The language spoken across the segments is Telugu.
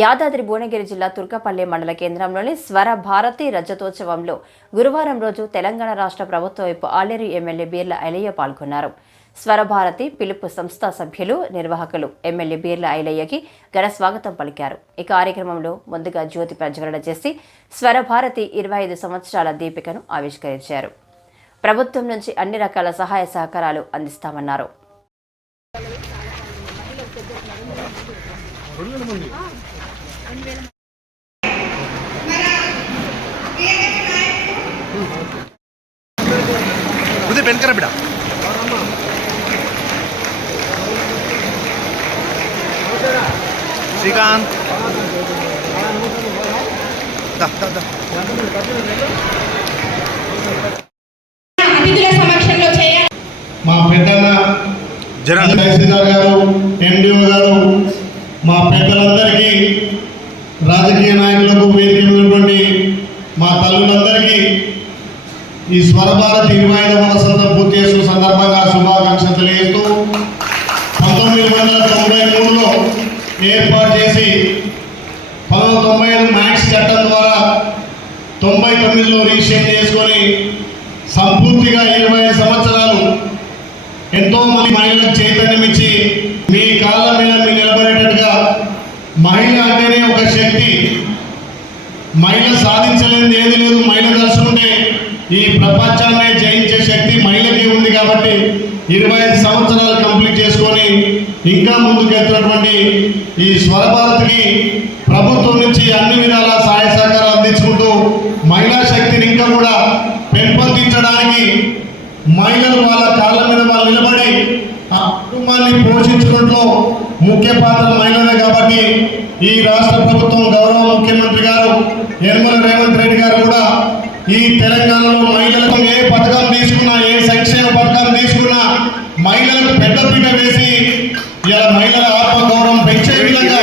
యాదాద్రి భువనగిరి జిల్లా తుర్కపల్లి మండల కేంద్రంలోని స్వర భారతి రజతోత్సవంలో గురువారం రోజు తెలంగాణ రాష్ట్ర ప్రభుత్వ వైపు ఆలేరు ఎమ్మెల్యే బీర్ల ఐలయ్య పాల్గొన్నారు. స్వరభారతి పిలుపు సంస్థ సభ్యులు నిర్వాహకులు ఎమ్మెల్యే బీర్ల ఐలయ్యకి ఘన స్వాగతం పలికారు. ఈ కార్యక్రమంలో ముందుగా జ్యోతి ప్రజ్వలన చేసి స్వరభారతి ఇరవై ఐదు సంవత్సరాల దీపికను ఆవిష్కరించారు. ప్రభుత్వం నుంచి అన్ని రకాల సహాయ సహకారాలు అందిస్తామన్నారు. ఉదయ్ పెన్ కరా బిడా. శ్రీకాంత్. మా పెద్దన్న జరా తహసీల్దార్ గారు ఎండిఓ గారు మా పెద్దలందరికీ రాజకీయ నాయకులకు వేదిక ఉన్నటువంటి మా తల్లులందరికీ ఈ స్వరభారతి ఇరవై ఐదవ వసంతం పూర్తి చేసిన సందర్భంగా శుభాకాంక్షలు తెలియజేస్తూ పంతొమ్మిది వందల తొంభై మూడులో ఏర్పాటు చేసి పంతొమ్మిది తొంభై ఐదు మ్యాక్స్ చట్టం ద్వారా తొంభై తొమ్మిదిలో రిజిస్ట్రేషన్ చేసుకొని సంపూర్తిగా ఇరవై సంవత్సరాలు ఎంతో మంది మహిళలకు చైతన్యం ఇచ్చి మీ కాళ్ళ మీద మహిళ అంటేనే ఒక శక్తి. మహిళ సాధించలేనిది ఏది లేదు మహిళ కలుసుకుంటే ఈ ప్రపంచాన్నే జయించే శక్తి మహిళకి ఉంది కాబట్టి ఇరవై ఐదు సంవత్సరాలు కంప్లీట్ చేసుకొని ఇంకా ముందుకెళ్తున్నటువంటి ఈ స్వరభారతికి ప్రభుత్వం నుంచి అన్ని విధాల సహాయ సహకారాలు అందించుకుంటూ మహిళా శక్తిని ఇంకా కూడా పెంపొందించడానికి మహిళలు వాళ్ళ కాళ్ళ మీద వాళ్ళు నిలబడి ఆ కుటుంబాన్ని పోషించడంలో ముఖ్య పాత్ర మహిళలే కాబట్టి ఈ రాష్ట్ర ప్రభుత్వం గౌరవ ముఖ్యమంత్రి గారు యనమల రేవంత్ రెడ్డి గారు కూడా ఈ తెలంగాణలో మహిళలకు ఏ పథకం తీసుకున్నా ఏ సంక్షేమ పథకం తీసుకున్నా మహిళలకు పెద్దపీట వేసి ఇలా మహిళల ఆత్మగౌరవం పెంచే విధంగా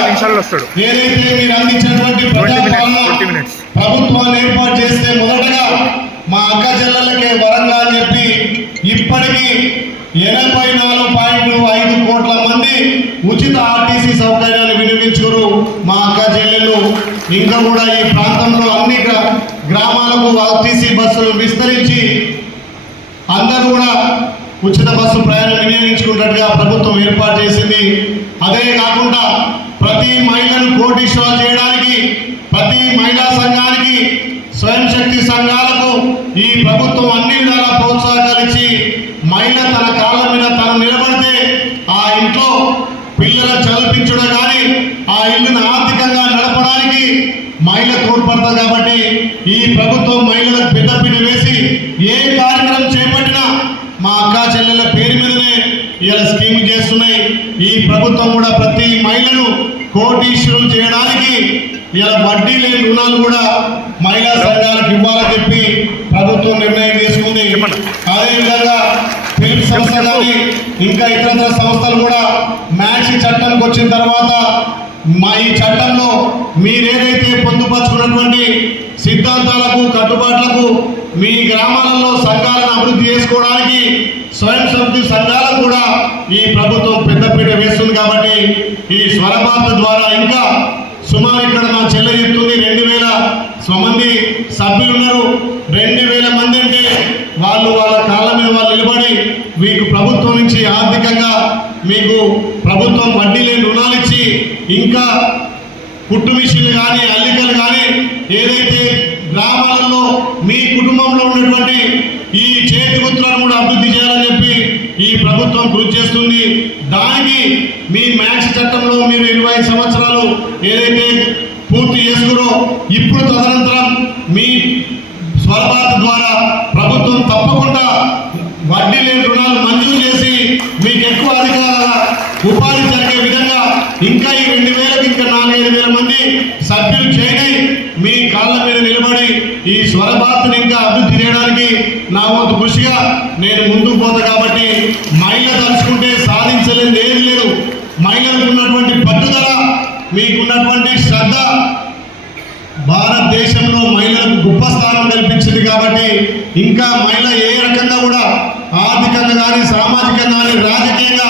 ఏదైతే మీరు అందించినటువంటి 20 minutes, ప్రజాపాలన 20 minutes. ప్రభుత్వాన్ని ఏర్పాటు చేస్తే మొదటగా మా అక్క చెల్లెలకే వరంగా ఎనభై నాలుగు పాయింట్ ఐదు కోట్ల మంది ఉచిత ఆర్టీసీ సౌకర్యాన్ని వినియోగించుకురు మా అక్క చెల్లెలు ఇంకా కూడా ఈ ప్రాంతంలో అన్ని గ్రామాలకు ఆర్టీసీ బస్సులు విస్తరించి అందరూ కూడా ఉచిత బస్సు ప్రయాణం వినియోగించుకున్నట్టుగా ప్రభుత్వం ఏర్పాటు చేసింది. అదే కాకుండా ప్రతి మహిళను కోటీశ్వరాలు చేయడానికి ప్రతి మహిళా సంఘానికి స్వయం శక్తి సంఘాలకు ఈ ప్రభుత్వం నుంచి మహిళ తన కాళ్ళ మీద తను నిలబడితే ఆ ఇంట్లో పిల్లల చదివించడం కానీ ఆ ఇల్లును ఆర్థికంగా నడపడానికి మహిళ తోడ్పడతారు కాబట్టి ఈ ప్రభుత్వం మహిళలకు పెద్దపీట వేసి ఏ కార్యక్రమం చేపట్టినా మా అక్క చెల్లెల పేరు మీదనే ఇలా స్కీమ్ చేస్తున్నాయి. ఈ ప్రభుత్వం కూడా ప్రతి మహిళను కోటీశ్వరులు చేయడానికి ఇలా వడ్డీ లేని రుణాలు కూడా మహిళా సంఘాలకు ఇవ్వాలని చెప్పి ప్రభుత్వం నిర్ణయం తీసుకుంది. అదేవిధంగా ఫిలిప్ సంస్థ కానీ ఇంకా ఇతర సంస్థలు కూడా మ్యాక్స్ చట్టంకి వచ్చిన తర్వాత మా ఈ చట్టంలో మీరేదైతే పొందుపరుచుకున్నటువంటి సిద్ధాంతాలకు కట్టుబాట్లకు మీ గ్రామాలలో సంఘాలను అభివృద్ధి చేసుకోవడానికి స్వయం శక్తి సంఘాలకు కూడా ఈ ప్రభుత్వం పెద్దపీట వేస్తుంది కాబట్టి ఈ స్వరపాత్ర ద్వారా ఇంకా సుమారు ఇక్కడ మా చెల్లె చెప్తుంది రెండు వేల మంది సభ్యులు ఉన్నారు రెండు వేల మంది అంటే వాళ్ళు వాళ్ళ కాళ్ళ మీద వాళ్ళు నిలబడి మీకు ప్రభుత్వం నుంచి ఆర్థికంగా మీకు ప్రభుత్వం వడ్డీ లేని రుణాలు ఇచ్చి ఇంకా కుట్టు మిషన్లు కానీ అల్లికలు కానీ ఏదైతే గ్రామాలలో మీ కుటుంబంలో ఉన్నటువంటి ఈ చేతి వృత్తులను కూడా అభివృద్ధి చేయాలని చెప్పి ఈ ప్రభుత్వం కృషి చేస్తుంది. దానికి మీ మ్యాక్స్ చట్టంలో మీరు ఇరవై సంవత్సరాలు ఏదైతే పూర్తి చేసుకురో ఇప్పుడు తదనంతరం మీ స్వరభారత ద్వారా ప్రభుత్వం తప్పకుండా వడ్డీ లేని రుణాలు మంజూరు చేసి మీకు ఎక్కువ అధికారాల ఉపాధి జరిగే విధంగా ఇంకా ఈ రెండు వేలకు ఇంకా నాలుగైదు వేల మంది అభివృద్ధి చేయని మీ కాళ్ళ మీద నిలబడి ఈ స్వరభారతను ఇంకా అభివృద్ధి చేయడానికి నా వంతు కృషిగా నేను ముందుకు పోతా కాబట్టి మహిళ తలుచుకుంటే సాధించలేదు ఏది లేదు. మహిళలకు ఉన్నటువంటి పట్టుదల మీకున్నటువంటి శ్రద్ధ భారతదేశంలో మహిళలకు గొప్ప స్థానం కల్పించింది కాబట్టి ఇంకా మహిళ ఏ రకంగా కూడా ఆర్థికంగా కానీ సామాజికంగా కానీ రాజకీయంగా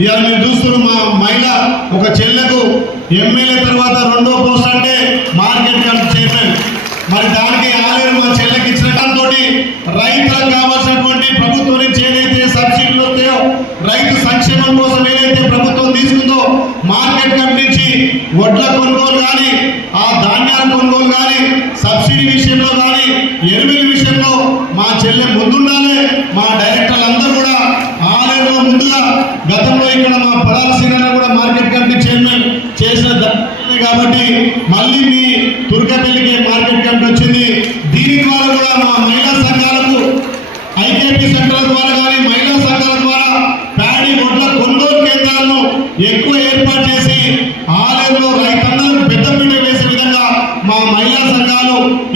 ఇవాళ మీరు చూస్తున్న మా మహిళ ఒక చెల్లెకు ఎమ్మెల్యే తర్వాత రెండో పోస్ట్ అంటే మార్కెట్ కమిటీ చైర్మన్. మరి దానికి ఆలయం మా చెల్లెకి ఇచ్చినటంతో రైతులకు కావాల్సినటువంటి ప్రభుత్వం నుంచి ఏదైతే సబ్సిడీలు వస్తాయో రైతు సంక్షేమం కోసం ఏదైతే ప్రభుత్వం తీసుకుందో మార్కెట్ కమిటీ నుంచి వడ్ల కొనుగోలు కానీ ఆ ధాన్యాల కొనుగోలు కానీ సబ్సిడీ విషయంలో కానీ ఎరువుల విషయంలో మా చెల్లె ముందుండాలి. మా డైరెక్టర్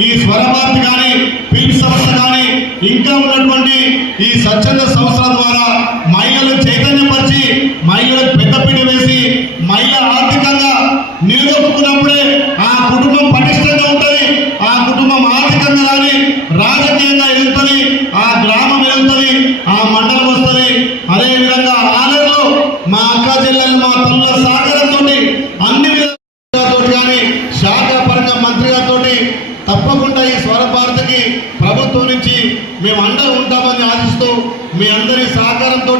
ఈ స్వరభారతి కానీ ఫిల్మ్ సంస్థ కానీ ఇంకా ఉన్నటువంటి ఈ స్వచ్ఛంద సంస్థల ద్వారా మహిళలను మేము అందరూ ఉంటామని ఆశిస్తూ మీ అందరి సహకారంతో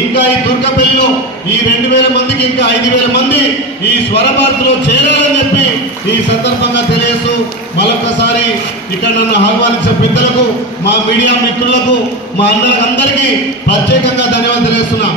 ఇంకా ఈ దుర్గపల్లిలో ఈ రెండు వేల మందికి ఇంకా ఐదు వేల మంది ఈ స్వరభారతిలో చేరాలని చెప్పి ఈ సందర్భంగా తెలియజేస్తూ మరొకసారి ఇక్కడ నన్ను ఆహ్వానించిన పెద్దలకు మా మీడియా మిత్రులకు మా అందరికీ ప్రత్యేకంగా ధన్యవాదాలు తెలియజేస్తున్నాం